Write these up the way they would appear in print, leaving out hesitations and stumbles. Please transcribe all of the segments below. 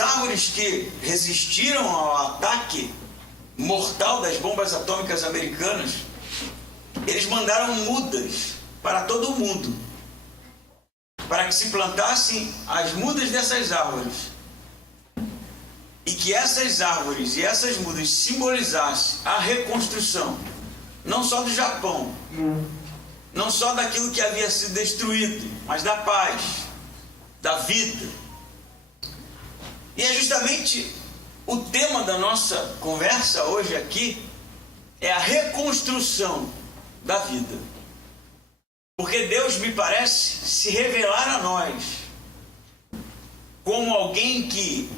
as árvores que resistiram ao ataque mortal das bombas atômicas americanas, eles mandaram mudas para todo o mundo, para que se plantassem as mudas dessas árvores, e que essas árvores e essas mudas simbolizassem a reconstrução, não só do Japão, não só daquilo que havia sido destruído, mas da paz, da vida. E é justamente o tema da nossa conversa hoje aqui, é a reconstrução da vida. Porque Deus, me parece, se revelar a nós como alguém que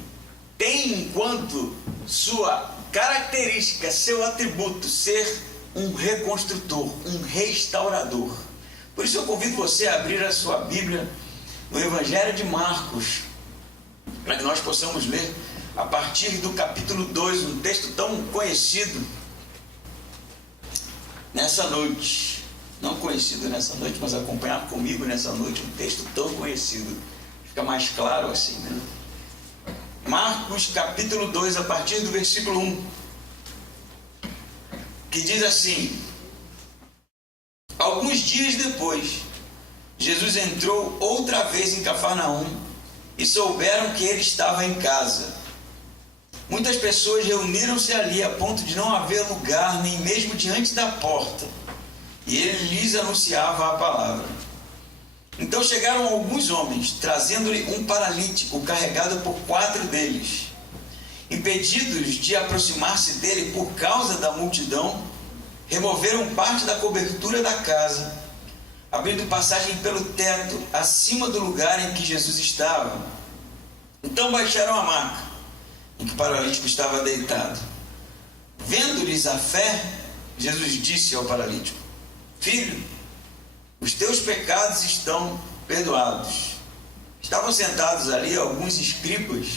tem enquanto sua característica, seu atributo, ser um reconstrutor, um restaurador. Por isso eu convido você a abrir a sua Bíblia no Evangelho de Marcos, para que nós possamos ler a partir do capítulo 2, um texto tão conhecido nessa noite. Não conhecido nessa noite, mas acompanhado comigo nessa noite, um texto tão conhecido. Fica mais claro assim, né? Marcos capítulo 2, a partir do versículo 1, que diz assim: alguns dias depois, Jesus entrou outra vez em Cafarnaum e souberam que ele estava em casa. Muitas pessoas reuniram-se ali a ponto de não haver lugar nem mesmo diante da porta, e ele lhes anunciava a palavra. Então chegaram alguns homens, trazendo-lhe um paralítico carregado por 4 deles. Impedidos de aproximar-se dele por causa da multidão, removeram parte da cobertura da casa, abrindo passagem pelo teto acima do lugar em que Jesus estava. Então baixaram a maca em que o paralítico estava deitado. Vendo-lhes a fé, Jesus disse ao paralítico: filho, os teus pecados estão perdoados. Estavam sentados ali alguns escribas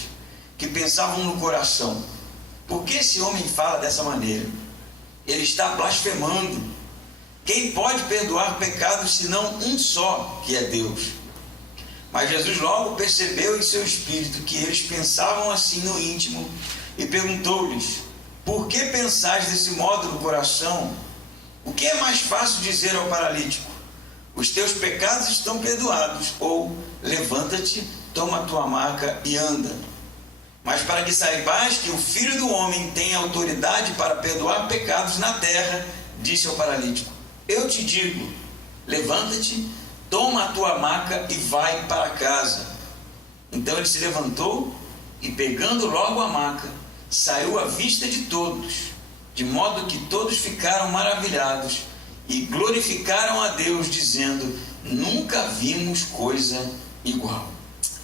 que pensavam no coração: por que esse homem fala dessa maneira? Ele está blasfemando. Quem pode perdoar pecados senão um só, que é Deus? Mas Jesus logo percebeu em seu espírito que eles pensavam assim no íntimo e perguntou-lhes: por que pensais desse modo no coração? O que é mais fácil dizer ao paralítico: os teus pecados estão perdoados, ou levanta-te, toma a tua maca e anda? Mas para que saibais que o Filho do Homem tem autoridade para perdoar pecados na terra, disse ao paralítico: eu te digo, levanta-te, toma a tua maca e vai para casa. Então ele se levantou e, pegando logo a maca, saiu à vista de todos, de modo que todos ficaram maravilhados e glorificaram a Deus, dizendo: nunca vimos coisa igual.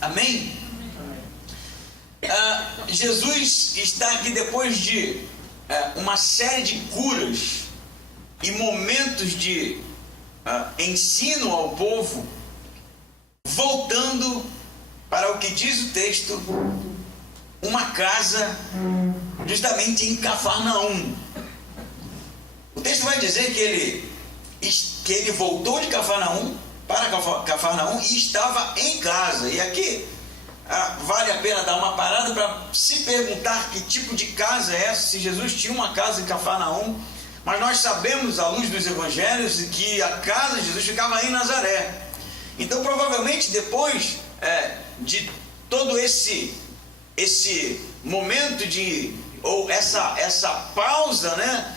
Amém? Jesus está aqui depois de uma série de curas e momentos de ensino ao povo, voltando para o que diz o texto, uma casa justamente em Cafarnaum. O texto vai dizer que ele voltou de Cafarnaum para Cafarnaum e estava em casa. E aqui vale a pena dar uma parada para se perguntar que tipo de casa é essa, se Jesus tinha uma casa em Cafarnaum. Mas nós sabemos, à luz dos evangelhos, que a casa de Jesus ficava em Nazaré. Então provavelmente depois de todo esse momento ou essa pausa, né,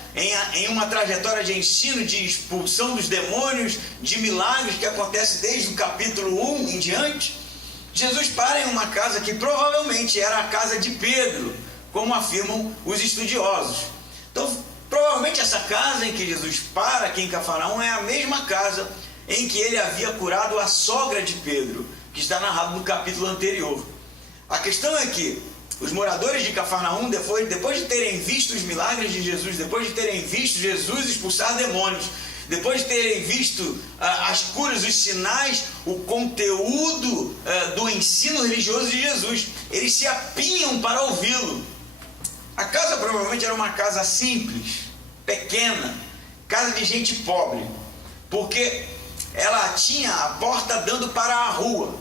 em uma trajetória de ensino, de expulsão dos demônios, de milagres que acontece desde o capítulo 1 em diante, Jesus para em uma casa que provavelmente era a casa de Pedro, como afirmam os estudiosos. Então, provavelmente essa casa em que Jesus para aqui em Cafarnaum é a mesma casa em que ele havia curado a sogra de Pedro, que está narrado no capítulo anterior. A questão é que os moradores de Cafarnaum, depois de terem visto os milagres de Jesus, depois de terem visto Jesus expulsar demônios, depois de terem visto as curas, os sinais, o conteúdo do ensino religioso de Jesus, eles se apinham para ouvi-lo. A casa provavelmente era uma casa simples, pequena, casa de gente pobre, porque ela tinha a porta dando para a rua.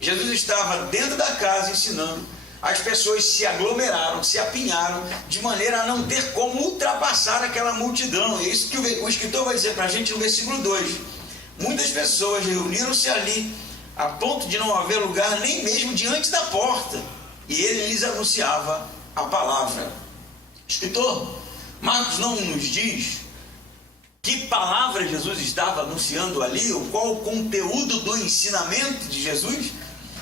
Jesus estava dentro da casa ensinando, as pessoas se aglomeraram, se apinharam, de maneira a não ter como ultrapassar aquela multidão. É isso que o escritor vai dizer para a gente no versículo 2. Muitas pessoas reuniram-se ali, a ponto de não haver lugar nem mesmo diante da porta, e ele lhes anunciava a palavra. O escritor Marcos não nos diz que palavra Jesus estava anunciando ali, ou qual o conteúdo do ensinamento de Jesus,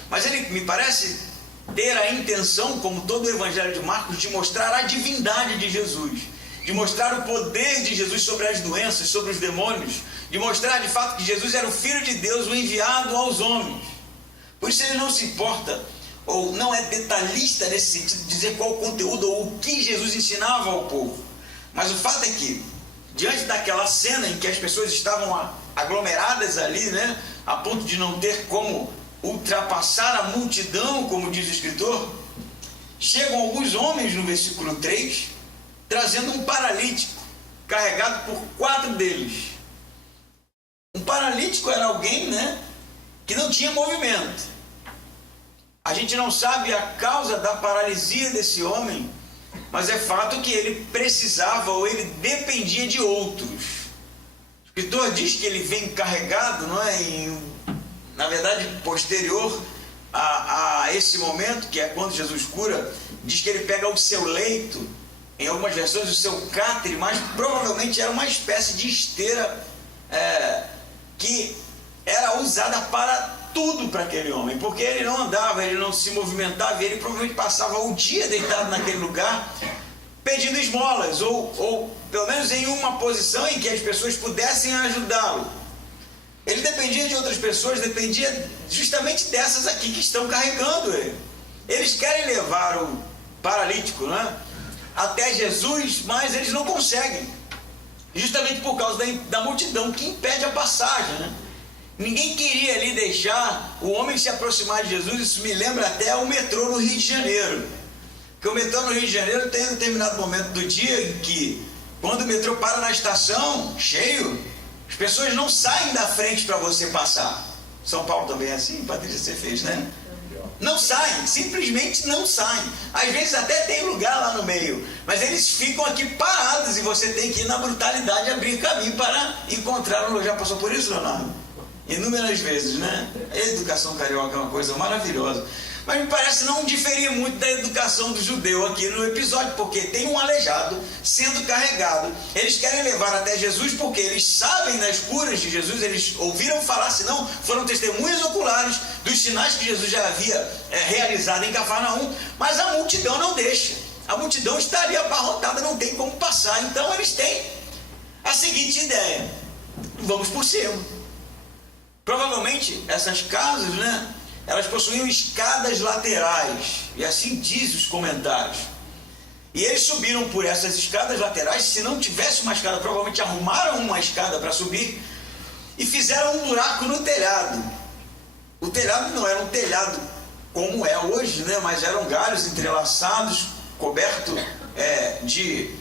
mas ele me parece ter a intenção, como todo o evangelho de Marcos, de mostrar a divindade de Jesus, de mostrar o poder de Jesus sobre as doenças, sobre os demônios, de mostrar de fato que Jesus era o Filho de Deus, o enviado aos homens. Por isso ele não se importa, ou não é detalhista nesse sentido de dizer qual o conteúdo ou o que Jesus ensinava ao povo. Mas o fato é que, diante daquela cena em que as pessoas estavam aglomeradas ali, né, a ponto de não ter como ultrapassar a multidão, como diz o escritor, chegam alguns homens no versículo 3, trazendo um paralítico, carregado por 4 deles. Um paralítico era alguém, né, que não tinha movimento. A gente não sabe a causa da paralisia desse homem, mas é fato que ele precisava ou ele dependia de outros. O escritor diz que ele vem carregado, não é? Na verdade, posterior a esse momento, que é quando Jesus cura, diz que ele pega o seu leito, em algumas versões o seu catre, mas provavelmente era uma espécie de esteira que era usada para tudo para aquele homem, porque ele não andava, ele não se movimentava, e ele provavelmente passava o dia deitado naquele lugar pedindo esmolas, ou pelo menos em uma posição em que as pessoas pudessem ajudá-lo. Ele dependia de outras pessoas, dependia justamente dessas aqui que estão carregando ele. Eles querem levar o paralítico, né, até Jesus, mas eles não conseguem, justamente por causa da multidão que impede a passagem, né? Ninguém queria ali deixar o homem se aproximar de Jesus. Isso me lembra até o metrô no Rio de Janeiro. Porque o metrô no Rio de Janeiro tem um determinado momento do dia em que, quando o metrô para na estação, cheio, as pessoas não saem da frente para você passar. São Paulo também é assim, Patrícia, você fez, né? Não saem, simplesmente não saem. Às vezes até tem lugar lá no meio, mas eles ficam aqui parados e você tem que ir na brutalidade abrir caminho para encontrar um lugar. Já passou por isso, Leonardo? Inúmeras vezes, né? A educação carioca é uma coisa maravilhosa. Mas me parece não diferir muito da educação do judeu aqui no episódio, porque tem um aleijado sendo carregado. Eles querem levar até Jesus porque eles sabem das curas de Jesus, eles ouviram falar, senão foram testemunhas oculares dos sinais que Jesus já havia realizado em Cafarnaum, mas a multidão não deixa. A multidão está ali abarrotada, não tem como passar. Então eles têm a seguinte ideia: vamos por cima. Provavelmente essas casas, né, elas possuíam escadas laterais, e assim diz os comentários. E eles subiram por essas escadas laterais. Se não tivesse uma escada, provavelmente arrumaram uma escada para subir e fizeram um buraco no telhado. O telhado não era um telhado como é hoje, né, mas eram galhos entrelaçados, coberto de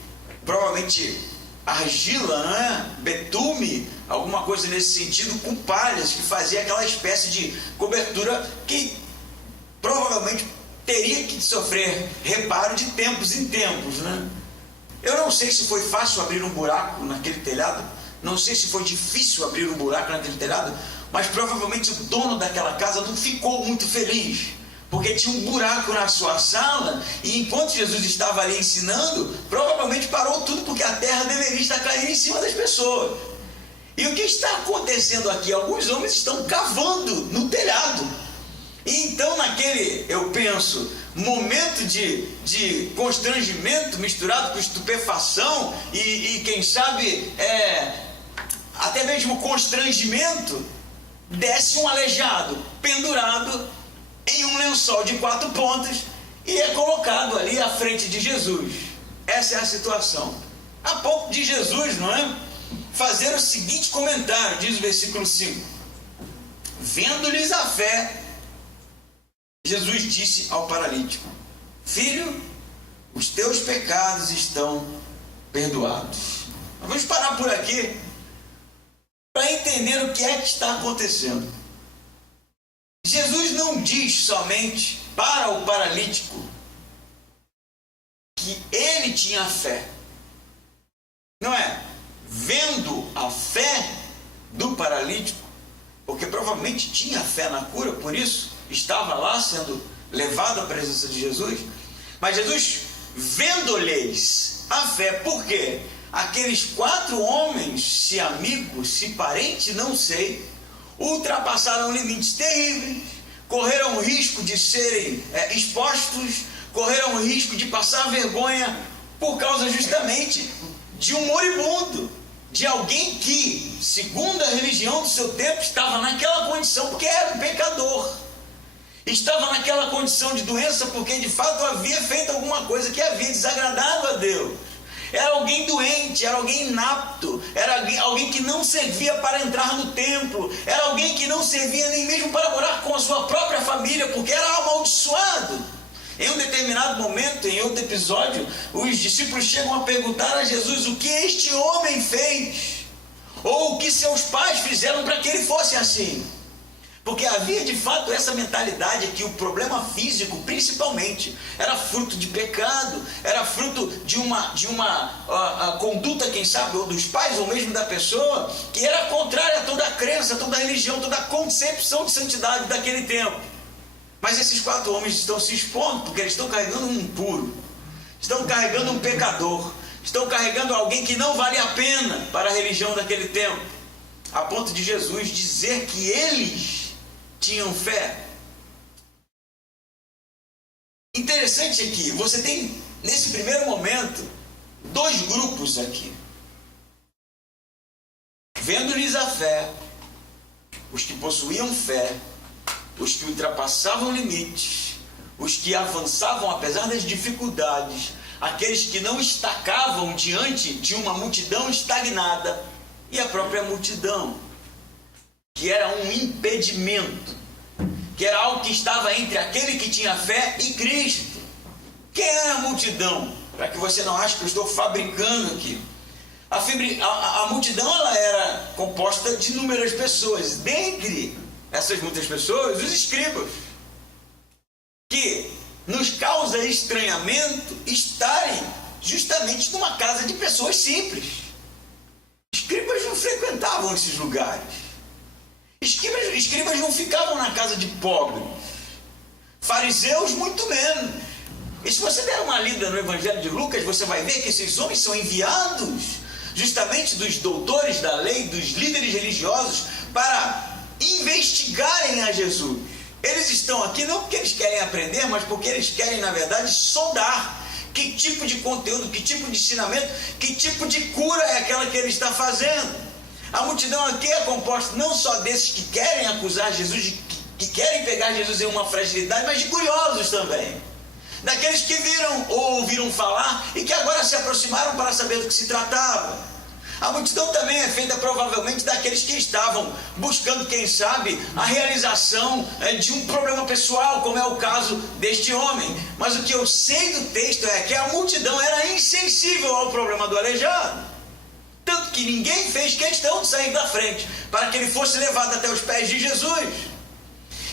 provavelmente argila, né? Betume, alguma coisa nesse sentido, com palhas, que fazia aquela espécie de cobertura que provavelmente teria que sofrer reparo de tempos em tempos, né? Eu não sei se foi fácil abrir um buraco naquele telhado, não sei se foi difícil abrir um buraco naquele telhado, mas provavelmente o dono daquela casa não ficou muito feliz, porque tinha um buraco na sua sala, e enquanto Jesus estava ali ensinando, provavelmente parou tudo, porque a terra deveria estar caindo em cima das pessoas. E o que está acontecendo aqui? Alguns homens estão cavando no telhado. E então, naquele, eu penso, momento de constrangimento misturado com estupefação e quem sabe até mesmo constrangimento, desce um aleijado pendurado em um lençol de 4 pontas e é colocado ali à frente de Jesus. Essa é a situação. A ponto de Jesus, não é, fazer o seguinte comentário, diz o versículo 5: vendo-lhes a fé, Jesus disse ao paralítico: filho, os teus pecados estão perdoados. Vamos parar por aqui para entender o que é que está acontecendo. Jesus não diz somente para o paralítico que ele tinha fé. Não é? Vendo a fé do paralítico, porque provavelmente tinha fé na cura, por isso estava lá sendo levado à presença de Jesus. Mas Jesus, vendo-lhes a fé, por quê? Aqueles 4 homens, se amigos, se parentes, não sei, ultrapassaram limites terríveis, correram o risco de serem expostos, correram o risco de passar vergonha por causa justamente de um moribundo, de alguém que, segundo a religião do seu tempo, estava naquela condição porque era um pecador, estava naquela condição de doença porque de fato havia feito alguma coisa que havia desagradado a Deus. Era alguém doente, era alguém inapto, era alguém que não servia para entrar no templo, era alguém que não servia nem mesmo para morar com a sua própria família, porque era amaldiçoado. Em um determinado momento, em outro episódio, os discípulos chegam a perguntar a Jesus o que este homem fez, ou o que seus pais fizeram para que ele fosse assim. Porque havia de fato essa mentalidade que o problema físico, principalmente, era fruto de pecado, era fruto de uma conduta, quem sabe, ou dos pais, ou mesmo da pessoa, que era contrária a toda a crença, toda a religião, toda a concepção de santidade daquele tempo. Mas esses 4 homens estão se expondo, porque eles estão carregando um impuro, estão carregando um pecador, estão carregando alguém que não vale a pena para a religião daquele tempo, a ponto de Jesus dizer que eles tinham fé. Interessante aqui, você tem nesse primeiro momento 2 grupos aqui. Vendo-lhes a fé, os que possuíam fé, os que ultrapassavam limites, os que avançavam apesar das dificuldades, aqueles que não estacavam diante de uma multidão estagnada, e a própria multidão, que era um impedimento, que era algo que estava entre aquele que tinha fé e Cristo. Quem era a multidão? Para que você não ache que eu estou fabricando aqui. A multidão ela era composta de inúmeras pessoas. Dentre essas muitas pessoas, os escribas, que nos causa estranhamento estarem justamente numa casa de pessoas simples. Escribas não frequentavam esses lugares. Escribas não ficavam na casa de pobres. Fariseus muito menos. E se você der uma lida no Evangelho de Lucas, você vai ver que esses homens são enviados justamente dos doutores da lei, dos líderes religiosos, para investigarem a Jesus. Eles estão aqui não porque eles querem aprender, mas porque eles querem, na verdade, sondar que tipo de conteúdo, que tipo de ensinamento, que tipo de cura é aquela que ele está fazendo. A multidão aqui é composta não só desses que querem acusar Jesus, que querem pegar Jesus em uma fragilidade, mas de curiosos também. Daqueles que viram ou ouviram falar e que agora se aproximaram para saber do que se tratava. A multidão também é feita provavelmente daqueles que estavam buscando, quem sabe, a realização de um problema pessoal, como é o caso deste homem. Mas o que eu sei do texto é que a multidão era insensível ao problema do aleijado. Tanto que ninguém fez questão de sair da frente para que ele fosse levado até os pés de Jesus.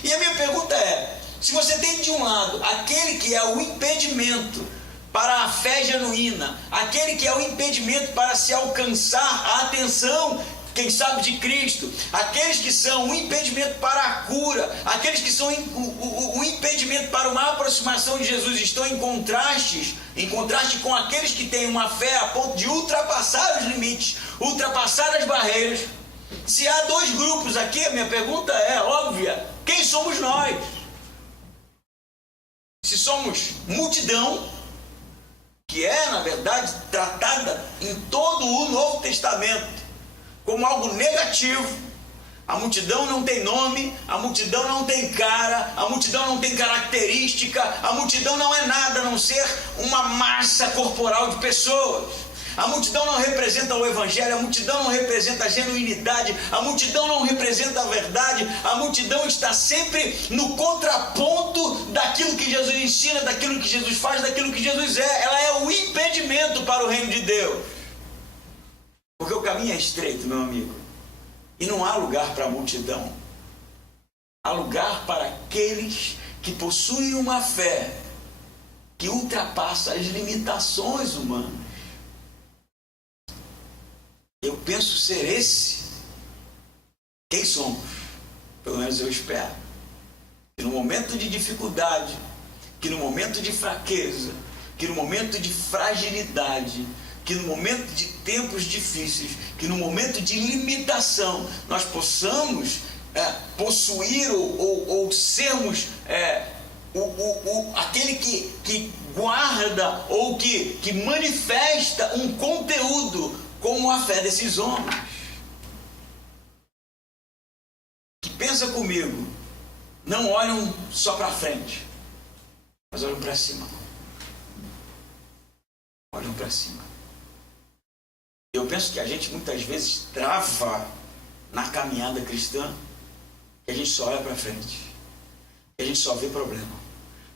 E a minha pergunta é, se você tem de um lado aquele que é o impedimento para a fé genuína, aquele que é o impedimento para se alcançar a atenção, quem sabe, de Cristo, aqueles que são o impedimento para a cura, aqueles que são o impedimento para uma aproximação de Jesus, estão em contraste com aqueles que têm uma fé a ponto de ultrapassar os limites, ultrapassar as barreiras. Se há 2 grupos aqui, a minha pergunta é óbvia: quem somos nós? Se somos multidão, que é, na verdade, tratada em todo o Novo Testamento como algo negativo. A multidão não tem nome, a multidão não tem cara, a multidão não tem característica, a multidão não é nada a não ser uma massa corporal de pessoas. A multidão não representa o Evangelho, a multidão não representa a genuinidade, a multidão não representa a verdade, a multidão está sempre no contraponto daquilo que Jesus ensina, daquilo que Jesus faz, daquilo que Jesus é. Ela é o impedimento para o reino de Deus. Porque o caminho é estreito, meu amigo, e não há lugar para a multidão. Há lugar para aqueles que possuem uma fé que ultrapassa as limitações humanas. Eu penso ser esse quem somos, pelo menos eu espero. Que no momento de dificuldade, que no momento de fraqueza, que no momento de fragilidade, que no momento de tempos difíceis, que no momento de limitação, nós possamos possuir ou sermos aquele que guarda ou que manifesta um conteúdo como a fé desses homens. Que pensa comigo, não olham só para frente, mas olham para cima. Olham para cima. Eu penso que a gente muitas vezes trava na caminhada cristã, que a gente só olha para frente, que a gente só vê problema,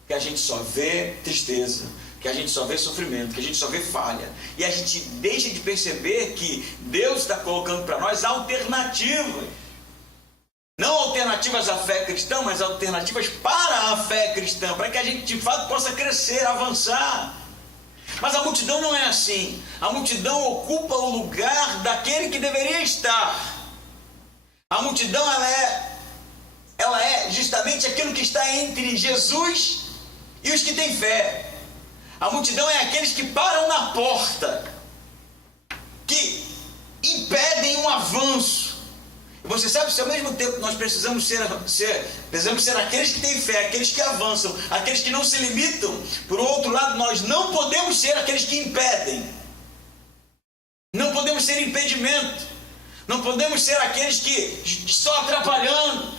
que a gente só vê tristeza, que a gente só vê sofrimento, que a gente só vê falha, e a gente deixa de perceber que Deus está colocando para nós alternativas. Não alternativas à fé cristã, mas alternativas para a fé cristã, para que a gente de fato possa crescer, avançar. Mas a multidão não é assim. A multidão ocupa o lugar daquele que deveria estar. A multidão ela é justamente aquilo que está entre Jesus e os que têm fé. A multidão é aqueles que param na porta, que impedem um avanço. Você sabe, se ao mesmo tempo nós precisamos ser aqueles que têm fé, aqueles que avançam, aqueles que não se limitam, por outro lado, nós não podemos ser aqueles que impedem. Não podemos ser impedimento. Não podemos ser aqueles que estão atrapalhando.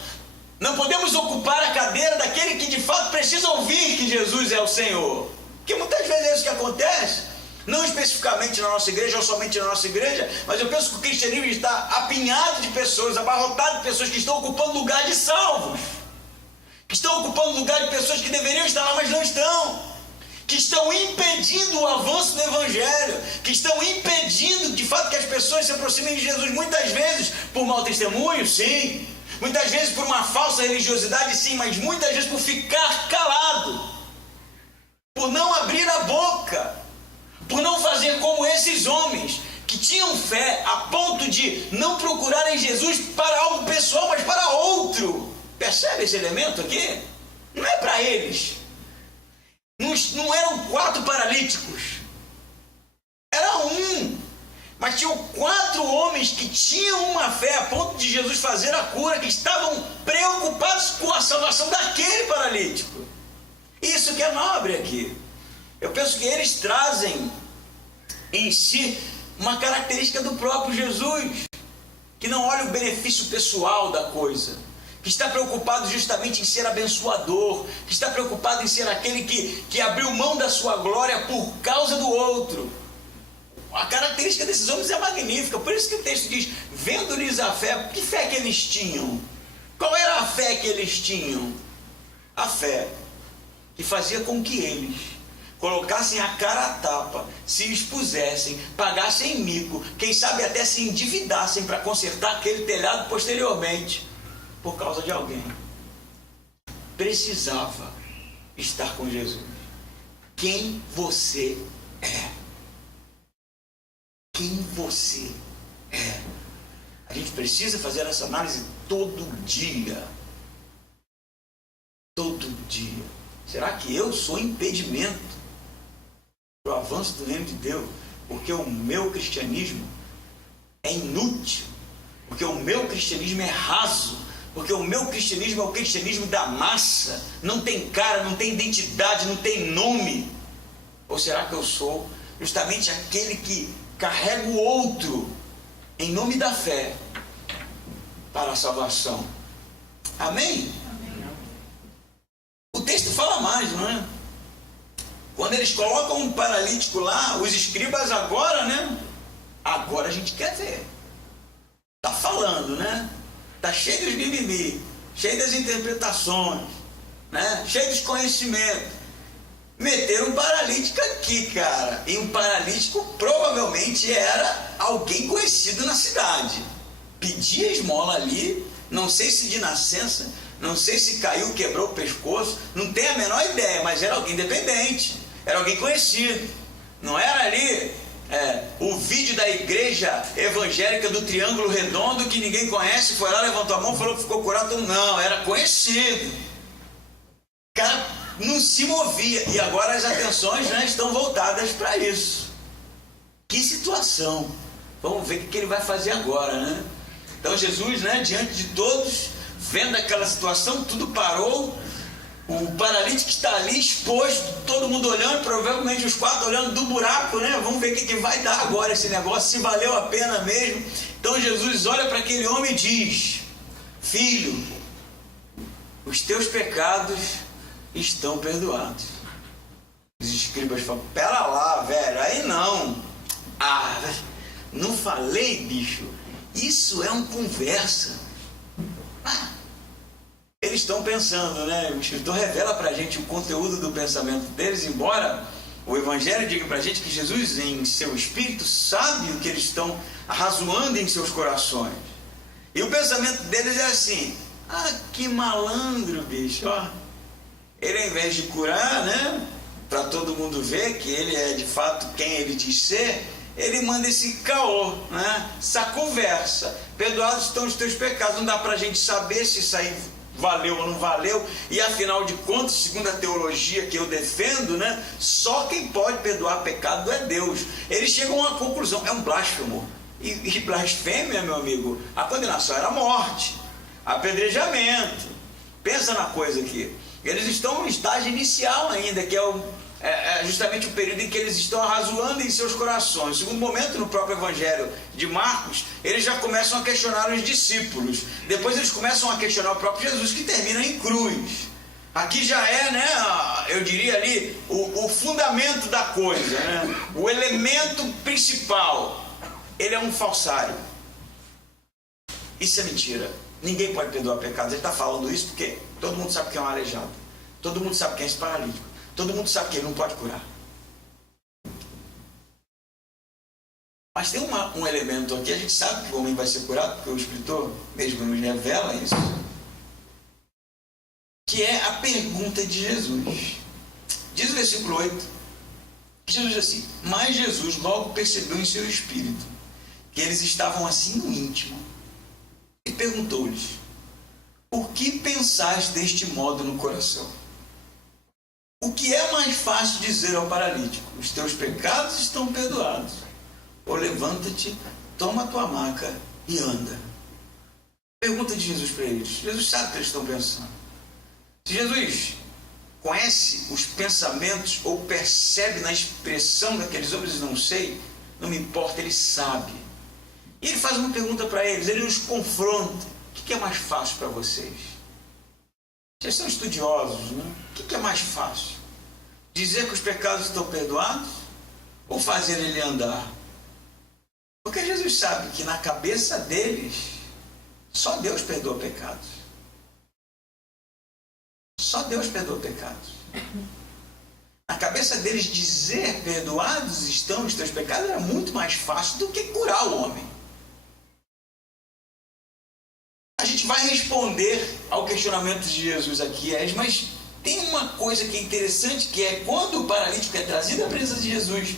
Não podemos ocupar a cadeira daquele que de fato precisa ouvir que Jesus é o Senhor. Porque muitas vezes é isso que acontece. Não especificamente na nossa igreja ou somente na nossa igreja, mas eu penso que o cristianismo está apinhado de pessoas, abarrotado de pessoas que estão ocupando lugar de salvos, que estão ocupando lugar de pessoas que deveriam estar lá, mas não estão, que estão impedindo o avanço do Evangelho, que estão impedindo de fato que as pessoas se aproximem de Jesus, muitas vezes por mau testemunho, sim, muitas vezes por uma falsa religiosidade, sim, mas muitas vezes por ficar calado, por não abrir a boca, por não fazer como esses homens que tinham fé a ponto de não procurarem Jesus para algo pessoal, mas para outro. Percebe esse elemento aqui? Não é para eles. Não eram 4 paralíticos. Era um. Mas tinham 4 homens que tinham uma fé a ponto de Jesus fazer a cura, que estavam preocupados com a salvação daquele paralítico. Isso que é nobre aqui. Eu penso que eles trazem em si uma característica do próprio Jesus, que não olha o benefício pessoal da coisa, que está preocupado justamente em ser abençoador, que está preocupado em ser aquele que abriu mão da sua glória por causa do outro. A característica desses homens é magnífica, por isso que o texto diz, vendo-lhes a fé. Que fé que eles tinham? Qual era a fé que eles tinham? A fé que fazia com que eles colocassem a cara a tapa, se expusessem, pagassem mico, quem sabe até se endividassem para consertar aquele telhado posteriormente, por causa de alguém. Precisava estar com Jesus. Quem você é? Quem você é? A gente precisa fazer essa análise todo dia. Todo dia. Será que eu sou impedimento para o avanço do reino de Deus? Porque o meu cristianismo é inútil, porque o meu cristianismo é raso, porque o meu cristianismo é o cristianismo da massa, não tem cara, não tem identidade, não tem nome. Ou será que eu sou justamente aquele que carrega o outro em nome da fé para a salvação? Amém? O texto fala mais, não é? Quando eles colocam um paralítico lá, os escribas agora, né? Agora a gente quer ver. Tá falando, né? Tá cheio dos mimimi, cheio das interpretações, né? Cheio dos conhecimentos. Meteram um paralítico aqui, cara. E um paralítico provavelmente era alguém conhecido na cidade. Pedia esmola ali, não sei se de nascença, não sei se caiu, quebrou o pescoço, não tenho a menor ideia, mas era alguém dependente. era alguém conhecido. Não era ali o vídeo da igreja evangélica do Triângulo Redondo que ninguém conhece, foi lá, levantou a mão, falou que ficou curado. Não, era conhecido. O cara não se movia. E agora as atenções, né, estão voltadas para isso. Que situação. Vamos ver o que ele vai fazer agora, né? Então Jesus, né, diante de todos, vendo aquela situação, tudo parou. O paralítico está ali exposto, todo mundo olhando, provavelmente os quatro olhando do buraco, né? Vamos ver o que vai dar agora esse negócio, se valeu a pena mesmo. Então Jesus olha para aquele homem e diz: filho, os teus pecados estão perdoados. Os escribas falam: pera lá, velho, aí não. Não falei, bicho. Isso é uma conversa. Eles estão pensando, né? O escritor revela para a gente o conteúdo do pensamento deles, embora o Evangelho diga para a gente que Jesus, em seu espírito, sabe o que eles estão arrazoando em seus corações. E o pensamento deles é assim: que malandro, bicho, ó. Ele, ao invés de curar, né, para todo mundo ver que ele é de fato quem ele diz ser, ele manda esse caô, né? Essa conversa. Perdoados estão os teus pecados. Não dá para a gente saber se isso aí valeu ou não valeu, e afinal de contas, segundo a teologia que eu defendo, né, só quem pode perdoar pecado é Deus. Eles chegam a uma conclusão: é um blasfemo. E blasfêmia, meu amigo, a condenação era morte, apedrejamento. Pensa na coisa aqui. Eles estão no estágio inicial ainda, que é justamente o período em que eles estão arrazoando em seus corações. No segundo momento, no próprio Evangelho de Marcos, eles já começam a questionar os discípulos. Depois eles começam a questionar o próprio Jesus, que termina em cruz. Aqui já é, né, eu diria ali, o fundamento da coisa, né? O elemento principal. Ele é um falsário. Isso é mentira. Ninguém pode perdoar pecados. Ele está falando isso porque todo mundo sabe que é um aleijado. Todo mundo sabe que é esse paralítico. Todo mundo sabe que ele não pode curar. Mas tem um elemento aqui, a gente sabe que o homem vai ser curado, porque o escritor mesmo nos revela isso, que é a pergunta de Jesus. Diz o versículo 8, que Jesus diz assim: mas Jesus logo percebeu em seu espírito que eles estavam assim no íntimo, e perguntou-lhes: por que pensais deste modo no coração? O que é mais fácil dizer ao paralítico: os teus pecados estão perdoados, ou levanta-te, toma a tua maca e anda? Pergunta de Jesus para eles. Jesus sabe o que eles estão pensando. Se Jesus conhece os pensamentos ou percebe na expressão daqueles homens, não sei, não me importa, ele sabe. E ele faz uma pergunta para eles, ele os confronta: o que é mais fácil para vocês? Vocês são estudiosos, né? O que é mais fácil? Dizer que os pecados estão perdoados ou fazer ele andar? Porque Jesus sabe que na cabeça deles só Deus perdoa pecados. Só Deus perdoa pecados. Na cabeça deles, dizer perdoados estão os teus pecados era muito mais fácil do que curar o homem. A gente vai responder ao questionamento de Jesus aqui, mas tem uma coisa que é interessante, que é quando o paralítico é trazido à presença de Jesus,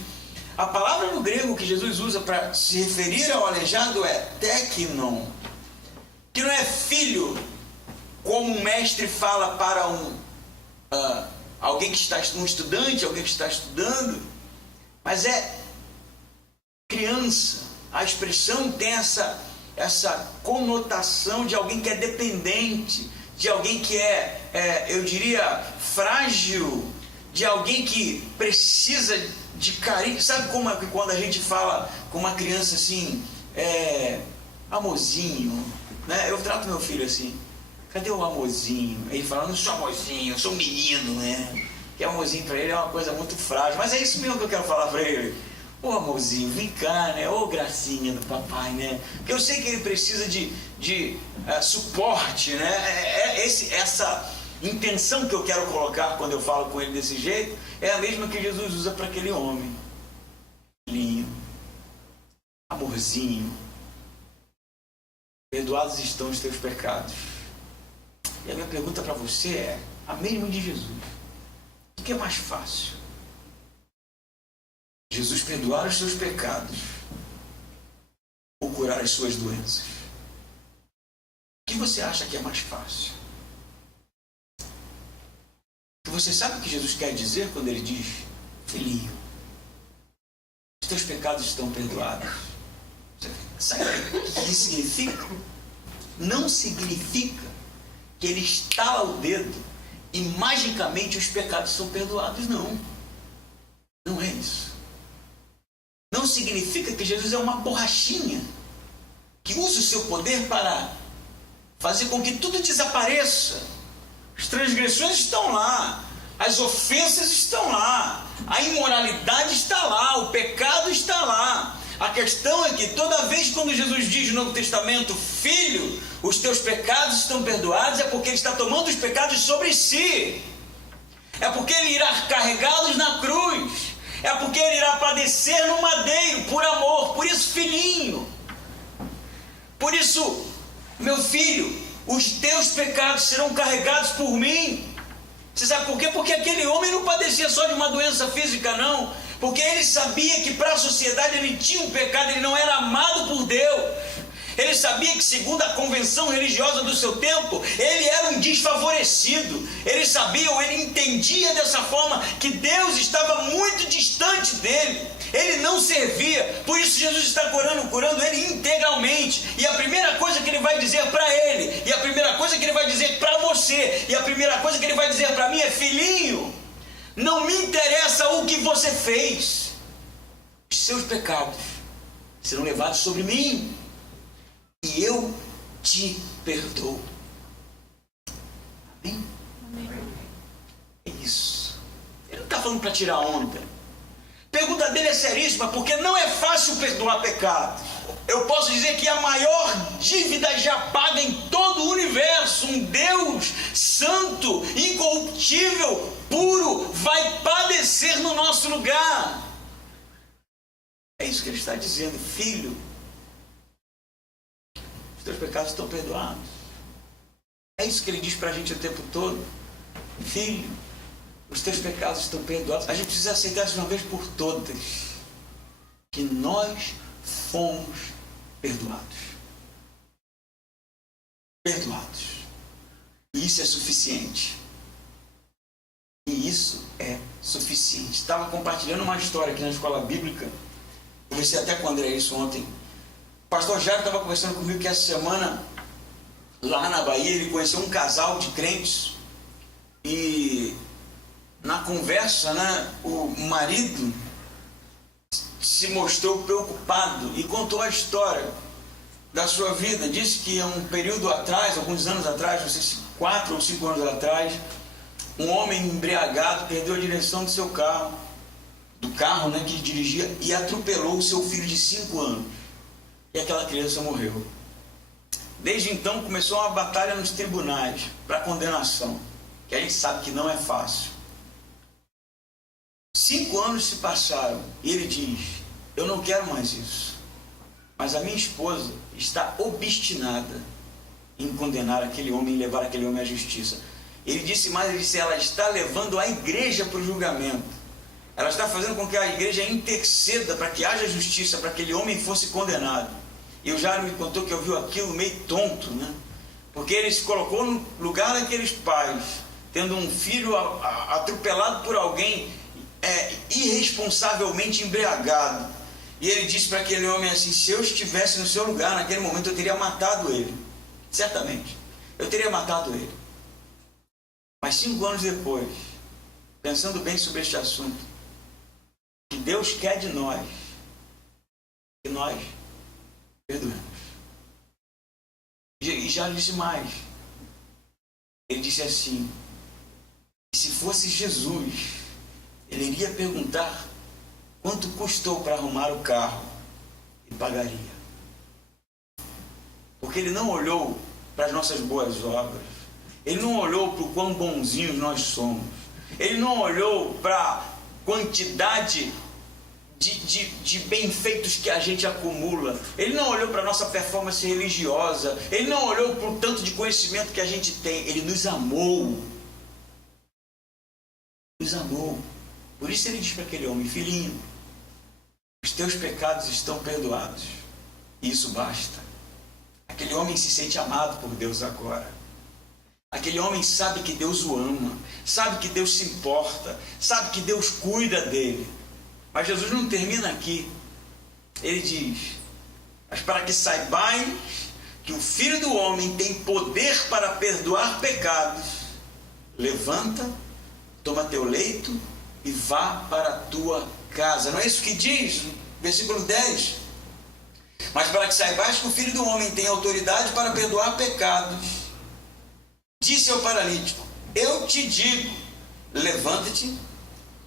a palavra no grego que Jesus usa para se referir ao aleijado é teknon, que não é filho, como um mestre fala para alguém que está, um estudante, alguém que está estudando, mas é criança. A expressão tem essa conotação de alguém que é dependente, de alguém que eu diria, frágil, de alguém que precisa de carinho. Sabe como é que quando a gente fala com uma criança assim, amorzinho, né? Eu trato meu filho assim: cadê o amorzinho? Ele fala: não sou amorzinho, eu sou um menino, né? Que amorzinho para ele é uma coisa muito frágil, mas é isso mesmo que eu quero falar para ele. Ô amorzinho, vem cá, né? Ô gracinha do papai, né? Porque eu sei que ele precisa de suporte, né? Essa intenção que eu quero colocar quando eu falo com ele desse jeito é a mesma que Jesus usa para aquele homem. Filhinho, amorzinho, perdoados estão os teus pecados. E a minha pergunta para você é a mesma de Jesus: o que é mais fácil? Jesus perdoar os seus pecados ou curar as suas doenças? O que você acha que é mais fácil? Você sabe o que Jesus quer dizer quando ele diz: filhinho, os teus pecados estão perdoados? Sabe o que isso significa? Não significa que ele estala o dedo e magicamente os pecados são perdoados, não. Não é isso. Não significa que Jesus é uma borrachinha que usa o seu poder para fazer com que tudo desapareça. As transgressões estão lá, as ofensas estão lá, a imoralidade está lá, o pecado está lá. A questão é que toda vez quando Jesus diz no Novo Testamento: filho, os teus pecados estão perdoados, é porque ele está tomando os pecados sobre si, é porque ele irá carregá-los na cruz, é porque ele irá padecer no madeiro por amor. Por isso, filhinho, por isso, meu filho, os teus pecados serão carregados por mim. Você sabe por quê? Porque aquele homem não padecia só de uma doença física, não. Porque ele sabia que para a sociedade ele tinha um pecado, ele não era amado por Deus. Ele sabia que, segundo a convenção religiosa do seu tempo, ele era um desfavorecido. Ele sabia, ou ele entendia dessa forma, que Deus estava muito distante dele. Ele não servia. Por isso Jesus está curando ele integralmente. E a primeira coisa que ele vai dizer para ele, e a primeira coisa que ele vai dizer para você, e a primeira coisa que ele vai dizer para mim é: filhinho, não me interessa o que você fez. Os seus pecados serão levados sobre mim e eu te perdoo. Amém? É isso. Ele não está falando para tirar onda. A pergunta dele é seríssima, porque não é fácil perdoar pecado. Eu posso dizer que a maior dívida já paga em todo o universo. Um Deus santo, incorruptível, puro, vai padecer no nosso lugar. É isso que ele está dizendo: filho, os teus pecados estão perdoados. É isso que ele diz para a gente o tempo todo: filho, os teus pecados estão perdoados. A gente precisa aceitar de uma vez por todas que nós fomos perdoados. Perdoados. E isso é suficiente. E isso é suficiente. Estava compartilhando uma história aqui na escola bíblica. Conversei até com o André isso ontem. O pastor Jairo estava conversando comigo que essa semana, lá na Bahia, ele conheceu um casal de crentes. E na conversa, o marido se mostrou preocupado e contou a história da sua vida. Disse que há um período atrás, alguns anos atrás, não sei se 4 ou 5 anos atrás, um homem embriagado perdeu a direção do seu carro, que ele dirigia, e atropelou o seu filho de 5 anos. E aquela criança morreu. Desde então começou uma batalha nos tribunais para condenação, que a gente sabe que não é fácil. 5 anos se passaram e ele diz: eu não quero mais isso, mas a minha esposa está obstinada em condenar aquele homem e levar aquele homem à justiça. Ele disse mais, ele disse: ela está levando a igreja para o julgamento, ela está fazendo com que a igreja interceda para que haja justiça, para que aquele homem fosse condenado. E o Jairo me contou que ouviu aquilo meio tonto, porque ele se colocou no lugar daqueles pais, tendo um filho atropelado por alguém irresponsavelmente embriagado. E ele disse para aquele homem assim: se eu estivesse no seu lugar naquele momento, eu teria matado ele. Certamente, eu teria matado ele. Mas 5 anos depois, pensando bem sobre este assunto, que Deus quer de nós, que nós perdoemos. E já disse mais. Ele disse assim: se fosse Jesus, ele iria perguntar quanto custou para arrumar o carro e pagaria. Porque ele não olhou para as nossas boas obras, ele não olhou para o quão bonzinhos nós somos, ele não olhou para a quantidade de benfeitos que a gente acumula, ele não olhou para a nossa performance religiosa, ele não olhou para o tanto de conhecimento que a gente tem. Ele nos amou. Nos amou. Por isso ele diz para aquele homem: filhinho, os teus pecados estão perdoados. E isso basta. Aquele homem se sente amado por Deus agora. Aquele homem sabe que Deus o ama, sabe que Deus se importa, sabe que Deus cuida dele. Mas Jesus não termina aqui. Ele diz: mas para que saibais que o Filho do Homem tem poder para perdoar pecados, levanta, toma teu leito e vá para a tua casa. Não é isso que diz no versículo 10? Mas para que saibais que o Filho do Homem tem autoridade para perdoar pecados, disse ao paralítico: eu te digo, levanta-te,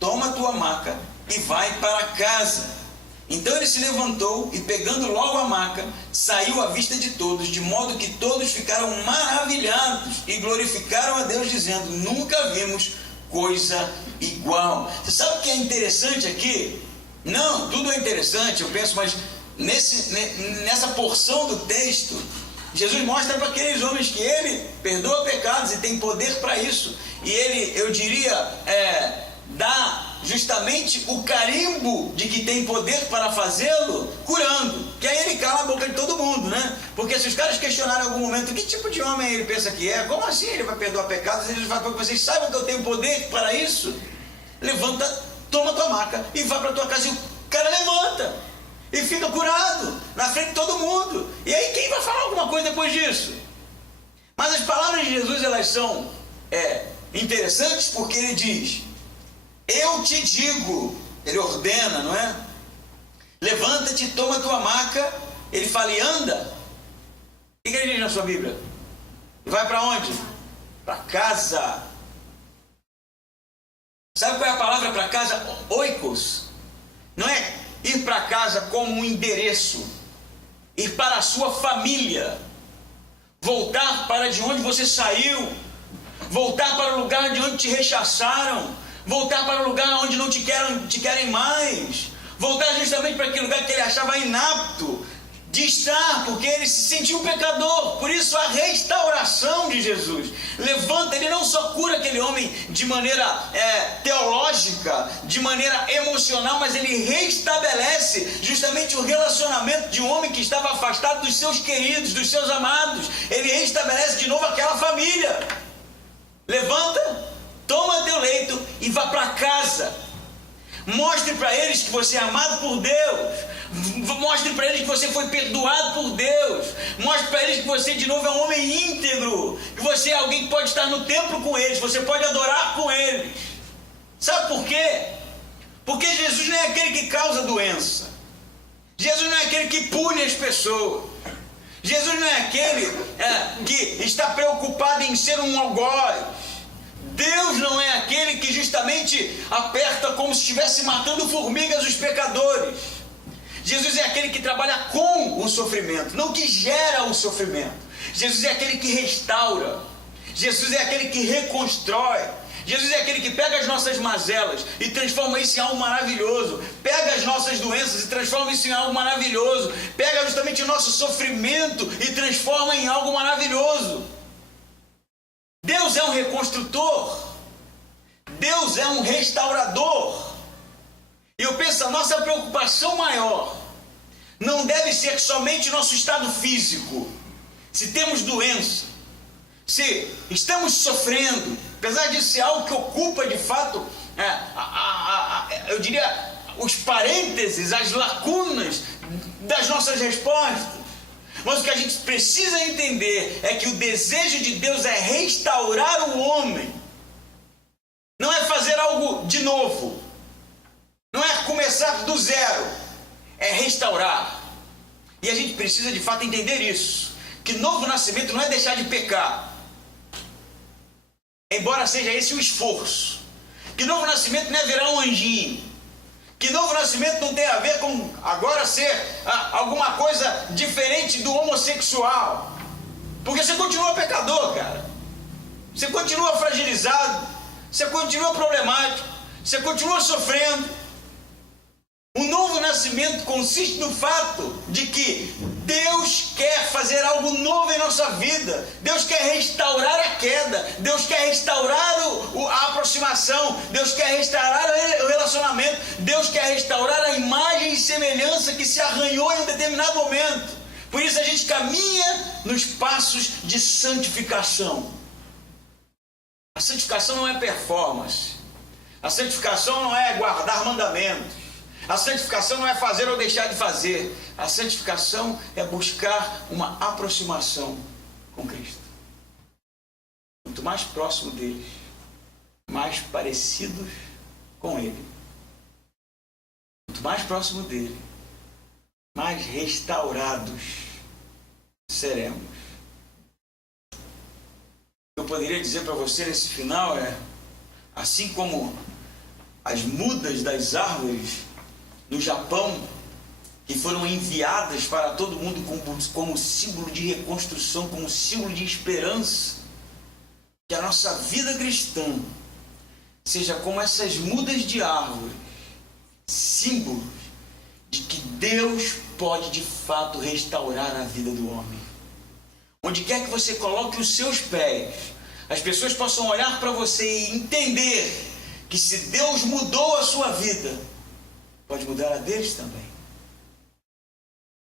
toma a tua maca e vai para casa. Então ele se levantou e, pegando logo a maca, saiu à vista de todos, de modo que todos ficaram maravilhados e glorificaram a Deus, dizendo: nunca vimos coisa igual. Você sabe o que é interessante aqui? Não, tudo é interessante, eu penso, mas nessa porção do texto, Jesus mostra para aqueles homens que ele perdoa pecados e tem poder para isso. E ele, eu diria, dá justamente o carimbo de que tem poder para fazê-lo, curando. Que aí ele cala a boca de todo mundo, né? Porque se os caras questionarem em algum momento que tipo de homem ele pensa que é, como assim ele vai perdoar pecados? Ele fala: vocês sabem que eu tenho poder para isso? Levanta, toma tua maca e vá para tua casa. E o cara levanta e fica curado na frente de todo mundo. E aí quem vai falar alguma coisa depois disso? Mas as palavras de Jesus, elas são interessantes, porque ele diz: eu te digo, ele ordena, não é? Levanta-te, toma a tua maca. Ele fala: e anda. O que ele diz na sua Bíblia? Vai para onde? Para casa. Sabe qual é a palavra para casa? Oikos. Não é ir para casa como um endereço. Ir para a sua família. Voltar para de onde você saiu. Voltar para o lugar de onde te rechaçaram. Voltar para o lugar onde não te querem mais. Voltar justamente para aquele lugar que ele achava inapto de estar, porque ele se sentiu um pecador. Por isso a restauração de Jesus. Levanta, ele não só cura aquele homem de maneira teológica, de maneira emocional, mas ele restabelece justamente o relacionamento de um homem que estava afastado dos seus queridos, dos seus amados. Ele restabelece de novo aquela família. Levanta, toma teu leito e vá para casa. Mostre para eles que você é amado por Deus. Mostre para eles que você foi perdoado por Deus. Mostre para eles que você de novo é um homem íntegro. Que você é alguém que pode estar no templo com eles. Você pode adorar com eles. Sabe por quê? Porque Jesus não é aquele que causa doença. Jesus não é aquele que pune as pessoas. Jesus não é aquele que está preocupado em ser um algoz. Deus não é aquele que justamente aperta como se estivesse matando formigas os pecadores. Jesus é aquele que trabalha com o sofrimento, não que gera o sofrimento. Jesus é aquele que restaura. Jesus é aquele que reconstrói. Jesus é aquele que pega as nossas mazelas e transforma isso em algo maravilhoso. Pega as nossas doenças e transforma isso em algo maravilhoso. Pega justamente o nosso sofrimento e transforma em algo maravilhoso. Deus é um reconstrutor. Deus é um restaurador. E eu penso, a nossa preocupação maior não deve ser somente o nosso estado físico. Se temos doença, se estamos sofrendo, apesar disso ser algo que ocupa de fato, eu diria, os parênteses, as lacunas das nossas respostas. Mas o que a gente precisa entender é que o desejo de Deus é restaurar o homem. Não é fazer algo de novo. Não é começar do zero. É restaurar. E a gente precisa de fato entender isso. Que novo nascimento não é deixar de pecar. Embora seja esse o esforço. Que novo nascimento não é virar um anjinho. Que novo nascimento não tem a ver com agora ser alguma coisa diferente do homossexual. Porque você continua pecador, cara. Você continua fragilizado. Você continua problemático. Você continua sofrendo. O novo nascimento consiste no fato de que Deus quer fazer fazer algo novo em nossa vida. Deus quer restaurar a queda. Deus quer restaurar a aproximação. Deus quer restaurar o relacionamento. Deus quer restaurar a imagem e semelhança que se arranhou em um determinado momento. Por isso a gente caminha nos passos de santificação. A santificação não é performance. A santificação não é guardar mandamentos. A santificação não é fazer ou deixar de fazer. A santificação é buscar uma aproximação com Cristo. Quanto mais próximo deles, mais parecidos com Ele. Quanto mais próximo dele, mais restaurados seremos. Eu poderia dizer para você nesse final assim como as mudas das árvores no Japão, que foram enviadas para todo mundo como símbolo de reconstrução, como símbolo de esperança, que a nossa vida cristã seja como essas mudas de árvore, símbolos de que Deus pode de fato restaurar a vida do homem. Onde quer que você coloque os seus pés, as pessoas possam olhar para você e entender que se Deus mudou a sua vida, pode mudar a deles também.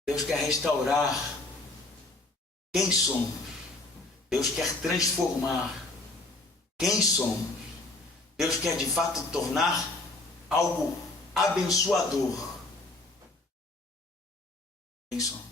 Deus quer restaurar quem somos. Deus quer transformar quem somos. Deus quer de fato tornar algo abençoador quem somos.